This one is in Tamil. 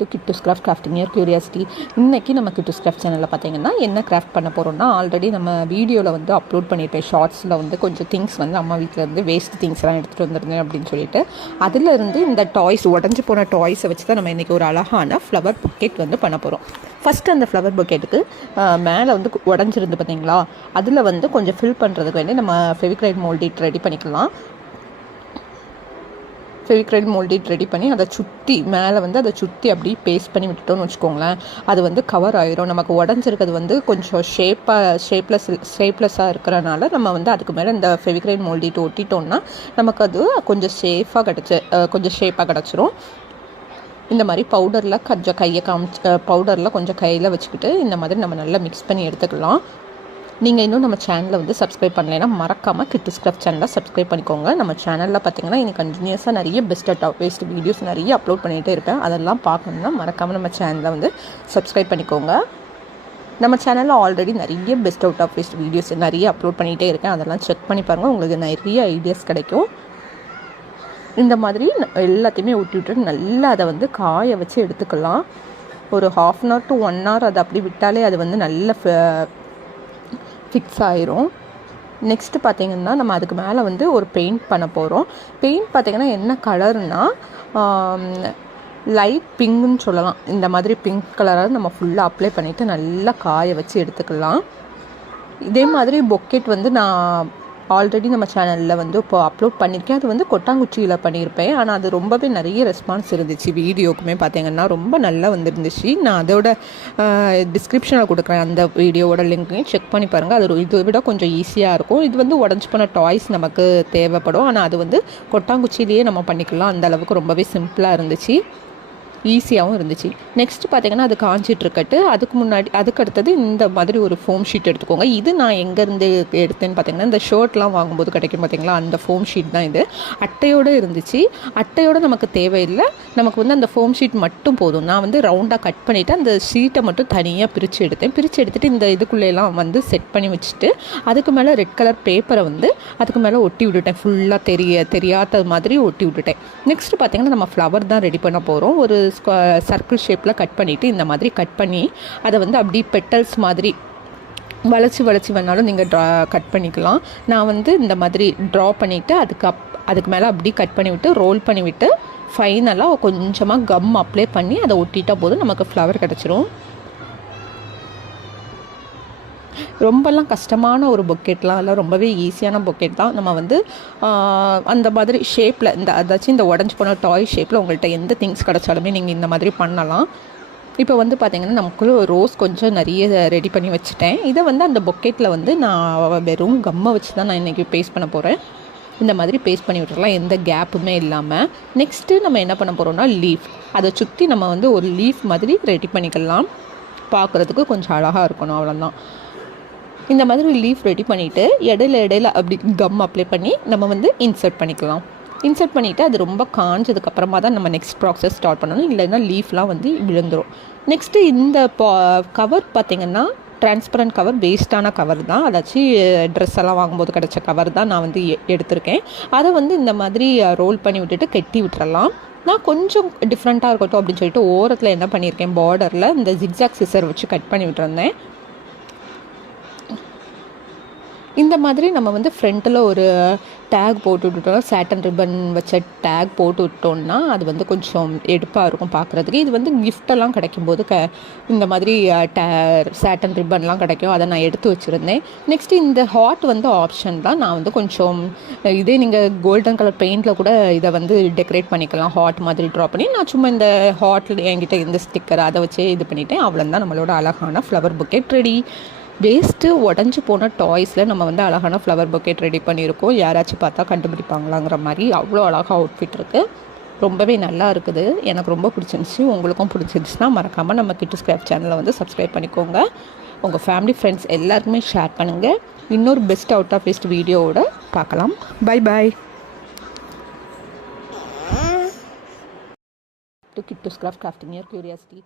To Kittus craft grafting your curiosity. இன்றைக்கி நம்ம கிட்டூஸ் கிராஃப்ட் சேனலில் பார்த்தீங்கன்னா என்ன கிராஃப்ட் பண்ண போகிறோம்னா, ஆல்ரெடி நம்ம வீடியோவில் வந்து அப்லோட் பண்ணியிருப்பேன். ஷார்ட்ஸில் வந்து கொஞ்சம் திங்ஸ் வந்து அம்மா வீட்டில் இருந்து வேஸ்ட் திங்ஸ்லாம் எடுத்துகிட்டு வந்துருந்தேன் அப்படின்னு சொல்லிட்டு, அதிலிருந்து இந்த டாய்ஸ், உடஞ்சி போன டாய்ஸை வச்சு தான் நம்ம இன்றைக்கி ஒரு அழகான ஃப்ளவர் புக்கெட் வந்து பண்ண போகிறோம். ஃபஸ்ட்டு அந்த ஃப்ளவர் புக்கெட்டுக்கு மேலே வந்து உடஞ்சிருந்து பார்த்தீங்களா, அதில் வந்து கொஞ்சம் ஃபில் பண்ணுறதுக்கு வேண்டி நம்ம ஃபெவிக்ரைல் மோல்டிட் ரெடி பண்ணிக்கலாம். ஃபெவிக்ரைல் மோல்டிட் ரெடி பண்ணி அதை சுற்றி மேலே வந்து அதை சுற்றி அப்படி பேஸ்ட் பண்ணி விட்டுட்டோம்னு வச்சுக்கோங்களேன், அது வந்து கவர் ஆயிரும். நமக்கு உடஞ்சிருக்கிறது வந்து கொஞ்சம் ஷேப்லெஸ்ஸாக இருக்கிறனால நம்ம வந்து அதுக்கு மேலே இந்த ஃபெவிக்ரைல் மோல்டிட் ஒட்டிட்டோம்னா நமக்கு அது கொஞ்சம் கொஞ்சம் ஷேப்பாக கிடச்சிரும். இந்த மாதிரி பவுடரில் கொஞ்சம் பவுடரில் கொஞ்சம் கையில் வச்சுக்கிட்டு இந்த மாதிரி நம்ம நல்லா மிக்ஸ் பண்ணி எடுத்துக்கலாம். நீங்கள் இன்னும் நம்ம சேனலை வந்து சப்ஸ்கிரைப் பண்ணலைன்னா மறக்காமல் கிட்டூஸ் கிராஃப்ட் சேனலை சப்ஸ்கிரைப் பண்ணிக்கோங்க. நம்ம சேனலில் பார்த்தீங்கன்னா எனக்கு கண்டினியூஸாக நிறைய best out of waste videos நிறைய அப்லோட் பண்ணிகிட்டே இருப்பேன். அதெல்லாம் பார்க்கணுன்னா மறக்காமல் நம்ம சேனலை வந்து சப்ஸ்கிரைப் பண்ணிக்கோங்க. நம்ம சேனலில் ஆல்ரெடி நிறைய best out of waste videos நிறைய அப்லோட் பண்ணிகிட்டே இருக்கேன். அதெல்லாம் செக் பண்ணி பாருங்கள், உங்களுக்கு நிறைய ஐடியாஸ் கிடைக்கும். இந்த மாதிரி எல்லாத்தையுமே விட்டு நல்லா அதை வந்து காய வச்சு எடுத்துக்கலாம். ஒரு 1/2 hour to 1 hour அதை அப்படி விட்டாலே அது வந்து நல்ல ஃபிக்ஸ் ஆயிரும். நெக்ஸ்ட்டு பார்த்திங்கன்னா நம்ம அதுக்கு மேலே வந்து ஒரு பெயிண்ட் பண்ண போகிறோம். பெயிண்ட் பார்த்திங்கன்னா என்ன கலர்னால் லைட் பிங்க்குன்னு சொல்லலாம். இந்த மாதிரி பிங்க் கலராக நம்ம ஃபுல்லாக அப்ளை பண்ணிவிட்டு நல்லா காய வச்சு எடுத்துக்கலாம். இதே மாதிரி பொக்கெட் வந்து நான் ஆல்ரெடி நம்ம சேனலில் வந்து இப்போ அப்லோட் பண்ணியிருக்கேன். அது வந்து கொட்டாங்குச்சியில் பண்ணியிருப்பேன். ஆனால் அது ரொம்பவே நிறைய ரெஸ்பான்ஸ் இருந்துச்சு. வீடியோக்குமே பார்த்தீங்கன்னா ரொம்ப நல்லா வந்துருந்துச்சு. நான் அதோட டிஸ்கிரிப்ஷனில் கொடுக்குறேன், அந்த வீடியோவோட லிங்க்கையும் செக் பண்ணி பாருங்கள். அது இதை விட கொஞ்சம் ஈஸியாக இருக்கும். இது வந்து உடஞ்சி போன டாய்ஸ் நமக்கு தேவைப்படும், ஆனால் அது வந்து கொட்டாங்குச்சியிலேயே நம்ம பண்ணிக்கலாம். அந்த அளவுக்கு ரொம்பவே சிம்பிளாக இருந்துச்சு, ஈஸியாகவும் இருந்துச்சு. நெக்ஸ்ட்டு பார்த்திங்கன்னா அது காஞ்சிட்ருக்கட்டு. அதுக்கு அடுத்தது இந்த மாதிரி ஒரு ஃபோம் ஷீட் எடுத்துக்கோங்க. இது நான் எங்கேருந்து எடுத்தேன்னு பார்த்திங்கன்னா, இந்த ஷர்ட்லாம் வாங்கும்போது கிடைக்கும் பார்த்திங்களா, அந்த ஃபோம் ஷீட் தான் இது. அட்டையோடு இருந்துச்சு. அட்டையோடு நமக்கு தேவையில்லை, நமக்கு வந்து அந்த ஃபோம் ஷீட் மட்டும் போதும். நான் வந்து ரவுண்டாக கட் பண்ணிவிட்டு அந்த ஷீட்டை மட்டும் தனியாக பிரித்து எடுத்துகிட்டு இந்த இதுக்குள்ளேலாம் வந்து செட் பண்ணி வச்சுட்டு அதுக்கு மேலே ரெட் கலர் பேப்பரை வந்து அதுக்கு மேலே ஒட்டி விட்டுட்டேன். ஃபுல்லாக தெரியாத மாதிரி ஒட்டி விட்டுட்டேன். நெக்ஸ்ட்டு பார்த்திங்கன்னா நம்ம ஃப்ளவர் தான் ரெடி பண்ண போகிறோம். ஒரு சர்க்கிள் ஷேப்பில் கட் பண்ணிவிட்டு இந்த மாதிரி கட் பண்ணி அதை வந்து அப்படி பெட்டல்ஸ் மாதிரி வளைச்சி வேணாலும் நீங்கள் கட் பண்ணிக்கலாம். நான் வந்து இந்த மாதிரி ட்ரா பண்ணிவிட்டு அதுக்கு மேலே அப்படி கட் பண்ணிவிட்டு ரோல் பண்ணிவிட்டு ஃபைனலாக கொஞ்சமாக கம் அப்ளை பண்ணி அதை ஒட்டிட்டா போதும், நமக்கு ஃப்ளவர் கிடச்சிரும். ரொம்பலாம் கஷ்டமான ஒரு பொக்கெட்லாம் இல்லை, ரொம்பவே ஈஸியான பொக்கெட் தான். நம்ம வந்து அந்த மாதிரி ஷேப்பில் அதாச்சும் இந்த உடஞ்சி போன டாய் ஷேப்பில் உங்கள்கிட்ட எந்த திங்ஸ் கிடச்சாலுமே நீங்கள் இந்த மாதிரி பண்ணலாம். இப்போ வந்து பார்த்திங்கன்னா நமக்கு ரோஸ் கொஞ்சம் நிறைய ரெடி பண்ணி வச்சுட்டேன். இதை வந்து அந்த பொக்கெட்டில் வந்து நான் வெறும் கம்மை வச்சு தான் நான் இன்றைக்கி பேஸ்ட் பண்ண போகிறேன். இந்த மாதிரி பேஸ்ட் பண்ணி விட்டுறலாம், எந்த கேப்புமே இல்லாமல். நெக்ஸ்ட்டு நம்ம என்ன பண்ண போகிறோம்னா லீஃப், அதை சுற்றி நம்ம வந்து ஒரு லீஃப் மாதிரி ரெடி பண்ணிக்கலாம். பார்க்குறதுக்கு கொஞ்சம் அழகாக இருக்கணும், அவ்வளோதான். இந்த மாதிரி லீஃப் ரெடி பண்ணிவிட்டு இடையில அப்படி கம் அப்ளை பண்ணி நம்ம வந்து இன்சர்ட் பண்ணிக்கலாம். இன்சர்ட் பண்ணிவிட்டு அது ரொம்ப காஞ்சதுக்கப்புறமா தான் நம்ம நெக்ஸ்ட் ப்ராசஸ் ஸ்டார்ட் பண்ணணும், இல்லைன்னா லீஃப்லாம் வந்து விழுந்துடும். நெக்ஸ்ட்டு இந்த கவர் பார்த்திங்கன்னா டிரான்ஸ்பரண்ட் கவர், வேஸ்ட்டான கவர் தான். அதாச்சும் ட்ரெஸ் எல்லாம் வாங்கும்போது கிடச்ச கவர் தான் நான் வந்து எடுத்திருக்கேன். அதை வந்து இந்த மாதிரி ரோல் பண்ணி விட்டுட்டு கட்டி விட்டுறலாம். நான் கொஞ்சம் டிஃப்ரெண்ட்டாக இருக்கட்டும் அப்படின்னு சொல்லிட்டு ஓரத்தில் என்ன பண்ணியிருக்கேன், பார்டரில் இந்த ஜிக்ஸாக் சிசர் வச்சு கட் பண்ணி விட்டுருந்தேன். இந்த மாதிரி நம்ம வந்து ஃப்ரண்ட்டில் ஒரு டேக் போட்டு விட்டுட்டோம்னா, சாட்டன் ரிப்பன் வச்ச டேக் போட்டு விட்டோம்னா அது வந்து கொஞ்சம் எடுப்பாக இருக்கும் பார்க்குறதுக்கு. இது வந்து கிஃப்டெல்லாம் கிடைக்கும்போது இந்த மாதிரி சாட்டன் ரிப்பன்லாம் கிடைக்கும், அதை நான் எடுத்து வச்சுருந்தேன். நெக்ஸ்ட்டு இந்த ஹார்ட் வந்து ஆப்ஷன் தான். நான் வந்து கொஞ்சம் இதே நீங்கள் கோல்டன் கலர் பெயிண்டில் கூட இதை வந்து டெக்கரேட் பண்ணிக்கலாம், ஹார்ட் மாதிரி ட்ரா பண்ணி. நான் சும்மா இந்த ஹார்ட்டில் என்கிட்ட இந்த ஸ்டிக்கர் அதை வச்சே இது பண்ணிவிட்டேன். அவ்வளோதான், நம்மளோட அழகான ஃப்ளவர் புக்கெட் ரெடி. வேஸ்ட்டு உடஞ்சி போன டாய்ஸில் நம்ம வந்து அழகான ஃப்ளவர் பொக்கெட் ரெடி பண்ணியிருக்கோம். யாராச்சும் பார்த்தா கண்டுபிடிப்பாங்களாங்கிற மாதிரி அவ்வளோ அழகாக அவுட்ஃபிட் இருக்குது. ரொம்பவே நல்லா இருக்குது, எனக்கு ரொம்ப பிடிச்சிருந்துச்சி. உங்களுக்கும் பிடிச்சிருந்துச்சுன்னா மறக்காமல் நம்ம கிட்டூஸ் கிராஃப்ட் சேனலை வந்து சப்ஸ்கிரைப் பண்ணிக்கோங்க. உங்கள் ஃபேமிலி ஃப்ரெண்ட்ஸ் எல்லாருக்குமே ஷேர் பண்ணுங்கள். இன்னொரு பெஸ்ட் அவுட் ஆஃப் வேஸ்ட் வீடியோவோட பார்க்கலாம். Bye bye. Kittus craft grafting your curiosity.